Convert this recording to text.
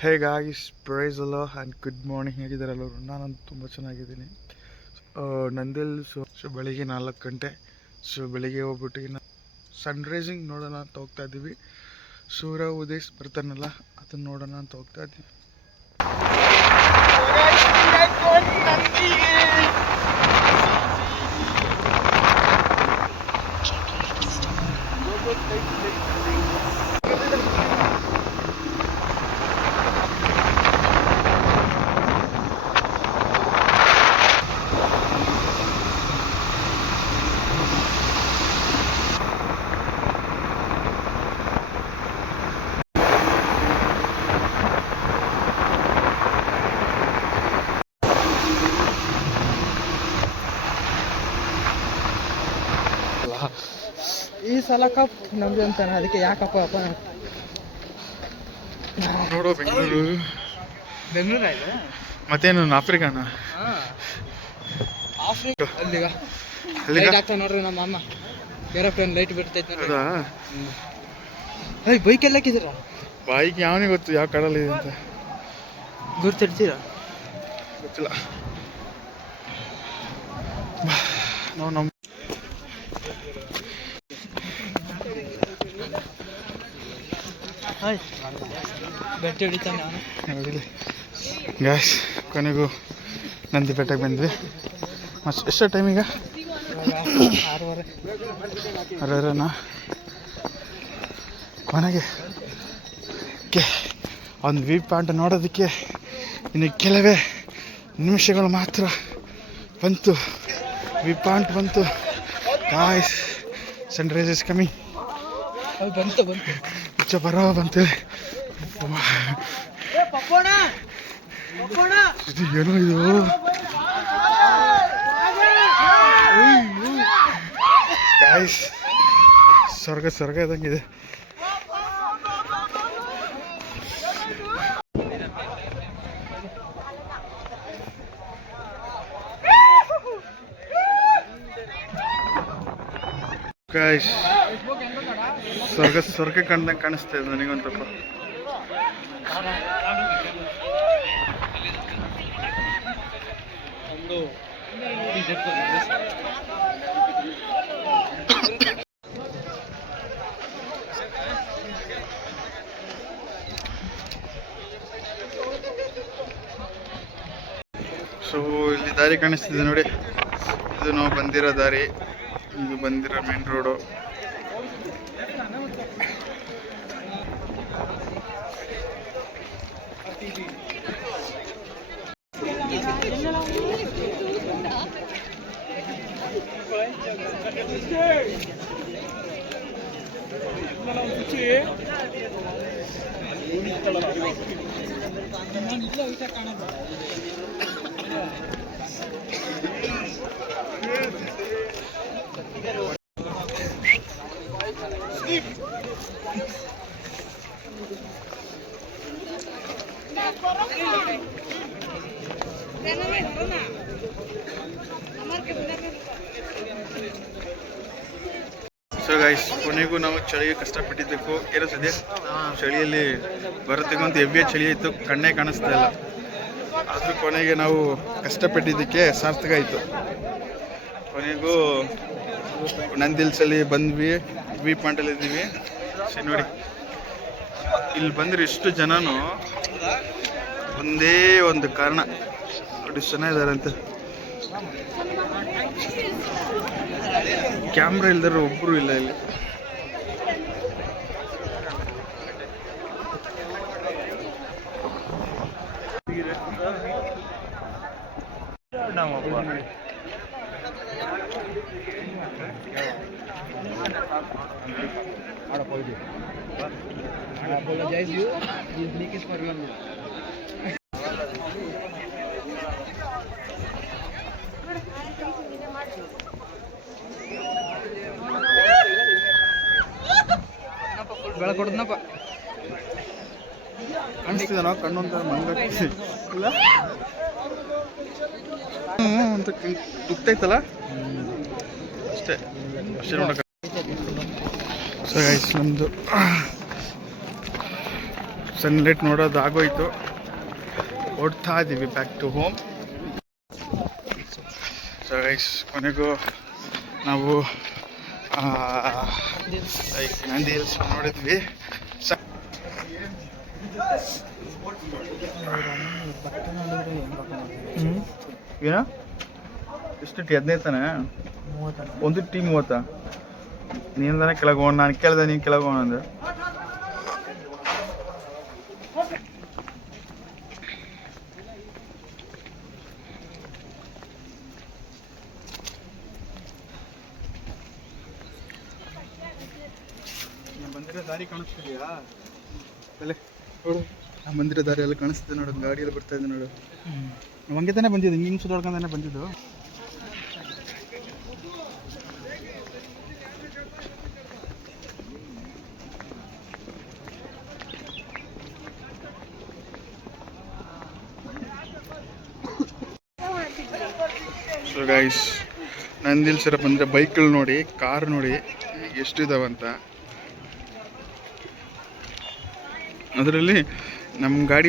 Hey guys, price ಅಲ್ಲ and good morning. ಹೇಗಿದ್ದಾರೆ ಎಲ್ಲರೂ? ನಾನಂತೂ ತುಂಬ ಚೆನ್ನಾಗಿದ್ದೀನಿ. ನಂದಿಲ್ಲಿ ಬೆಳಿಗ್ಗೆ 4 ಗಂಟೆ. ಬೆಳಿಗ್ಗೆ ಹೋಗ್ಬಿಟ್ಟು ಇನ್ನು ಸನ್ರೈಸಿಂಗ್ ನೋಡೋಣ ಅಂತ ಹೋಗ್ತಾ ಇದ್ದೀವಿ. ಸೂರ್ಯ ಉದಯಿಸ್ ಬರ್ತಾನಲ್ಲ, ಅದನ್ನು ನೋಡೋಣ ಅಂತ ಹೋಗ್ತಾ ಇದ್ದೀವಿ. ಈ ಸಲ ಕಪ್ ನಮ್ದು ಅಂತಾನೆ, ಅದಕ್ಕೆ ಯಾಕಪ್ಪ ಅಪ್ಪ ನೋಡೋ ಬೆಂಗಳೂರು. ಬೆಂಗಳೂರು ಮತ್ತೇನು ಆಫ್ರಿಕಾನ? ಲೈಟ್ ಆಗ್ತಾವ ನೋಡ್ರಿ ನಮ್ಮ ಅಮ್ಮ. ಏರೋಪ್ಲೇನ್ ಲೈಟ್ ಬಿಡ್ತೈತೆ ನೋಡ್ರಿ. ಬೈಕ್ ಎಲ್ಲ ಹಾಕಿದ್ದೀರಾ? ಬೈಕ್ ಯಾವನಿಗೆ ಗೊತ್ತು ಯಾವ ಕಡಲ್ ಇದೆ ಅಂತ? ಗುರ್ತಿಡ್ತೀರಾ? ಗೊತ್ತಿಲ್ಲ. ನಾವು ನಮ್ಮ ಬೆಟ್ಟ ಹಿಡಿತಾನೆ ನೋಡಿಲಿ ಗ್ಯಾಸ್. ಕೊನೆಗೂ ನಂದಿ ಬೆಟ್ಟಕ್ಕೆ ಬಂದ್ವಿ. ಮತ್ತು ಎಷ್ಟು ಟೈಮ್ ಈಗ? 6:30 ಕೊನೆಗೆ ಒಂದು ವ್ಯೂ ಪಾಯಿಂಟ್ ನೋಡೋದಕ್ಕೆ ಇನ್ನು ಕೆಲವೇ ನಿಮಿಷಗಳು ಮಾತ್ರ ಬಂತು. ವ್ಯೂ ಪಾಯಿಂಟ್ ಬಂತು ಗಾಯ್ಸ್. Sunrise is coming. ಬಂತು ಬರೋ ಬಂತು. ಇದು ಏನೋ ಇದು ಗಾಯ್ಸ್, ಸ್ವರ್ಗ ಇದ್ದಂಗಿದೆ. ಗಾಯ್ಸ್, ಸ್ವರ್ಗ ಕಂಡಂಗೆ ಕಾಣಿಸ್ತಾ ಇದೆ ನನಗಂತಪ್ಪ. ಸೊ ಇಲ್ಲಿ ದಾರಿ ಕಾಣಿಸ್ತಿದೆ ನೋಡಿ. ಇದು ನಾವು ಬಂದಿರೋ ದಾರಿ. ಇದು ಬಂದಿರೋ ಮೇನ್ ರೋಡು. ಸೊ ಗೈಸ್, ಕೊನೆಗೂ ನಾವು ಚಳಿಗೆ ಕಷ್ಟಪಟ್ಟಿದ್ದಕ್ಕೂ ಏನೋ ಸದ್ಯ ಚಳಿಯಲ್ಲಿ ಬರೋದಕ್ಕಂತ ಹೆವ್ವಿಯ ಚಳಿ ಇತ್ತು, ಕಣ್ಣೇ ಕಾಣಿಸ್ತಾ ಇಲ್ಲ. ಆದರೂ ಕೊನೆಗೆ ನಾವು ಕಷ್ಟಪಟ್ಟಿದ್ದಕ್ಕೆ ಸಾರ್ಥಕ ಆಯಿತು. ಕೊನೆಗೂ ನಂದಿ ಹಿಲ್ಸಲ್ಲಿ ಬಂದ್ವಿ. ವ್ಯೂ ಪಾಯಿಂಟಲ್ಲಿ ಇದ್ದೀವಿ. ಸರಿ ನೋಡಿ, ಇಲ್ಲಿ ಬಂದರೆ ಇಷ್ಟು ಜನನೂ ಒಂದೇ ಒಂದು ಕಾರಣ ನೋಡಿ, ಚೆನ್ನಾಗಿದ್ದಾರೆ ಅಂತ. ಕ್ಯಾಮ್ರಾ ಇಲ್ದಾರೆ ಒಬ್ಬರು ಇಲ್ಲ ಇಲ್ಲಿ. ಬೆಳಕೊಡದ್ನಪ್ಪ ಕಾಣಿಸ್ತಿದ ನಾವು ಕಣ್ಣು ಅಂತ ಮಂಗಾಗ್ತಿದೆ ಇಲ್ಲ ಅಂತ ದುಗ್ತೈತಲ್ಲ ಅಷ್ಟೇ. ಸೊ ಗೈಸ್, ನಮ್ಮದು ಸನ್ಲೈಟ್ ನೋಡೋದು ಆಗೋಯ್ತು. ಓಡ್ತಾ ಇದ್ದೀವಿ back to home. So guys, ಕೊನೆಗೂ ನಾವು ನಂದಿ ಹಿಲ್ಸ್ ನೋಡಿದ್ವಿ. ಏನೋ ಎಷ್ಟು ಟೀ? 15 ತಾನೆ? ಒಂದು ಟೀ 30. ನೀನು ತಾನೇ ಕೆಳಗೆ ಹೋಗೋಣ, ನಾನು ಕೇಳ್ದೆ, ನೀನು ಕೆಳಗೆ ಹೋಗೋಣ ಅಂದ್ರೆ. ಬಂದಿರೋ ದಾರಿ ಕಾಣಿಸ್ತಿದೆಯಾ? ಅಲ್ಲೇ ನೋಡು, ಆ ಬಂದಿರೋ ದಾರಿ ಎಲ್ಲ ಕಾಣಿಸ್ತಿದೆ ನೋಡು, ಗಾಡಿ ಎಲ್ಲ ಬರ್ತಾ ಇದೆ ನೋಡು. ನಾವು ಹಂಗೆ ತಾನೇ ಬಂದಿದ್ದು, ಹಿಂಗೆ ಸುಧಾರ್ಕೊಂಡೇ ಬಂದಿದ್ದು. ಸೊ ಗೈಸ್, ನಂದಿ ಹಿಲ್ಸ್ ಬಂದರೆ ಬೈಕ್ಗಳು ನೋಡಿ, ಕಾರ್ ನೋಡಿ ಎಷ್ಟಿದಾವಂತ. ಅದರಲ್ಲಿ ನಮ್ಮ ಗಾಡಿ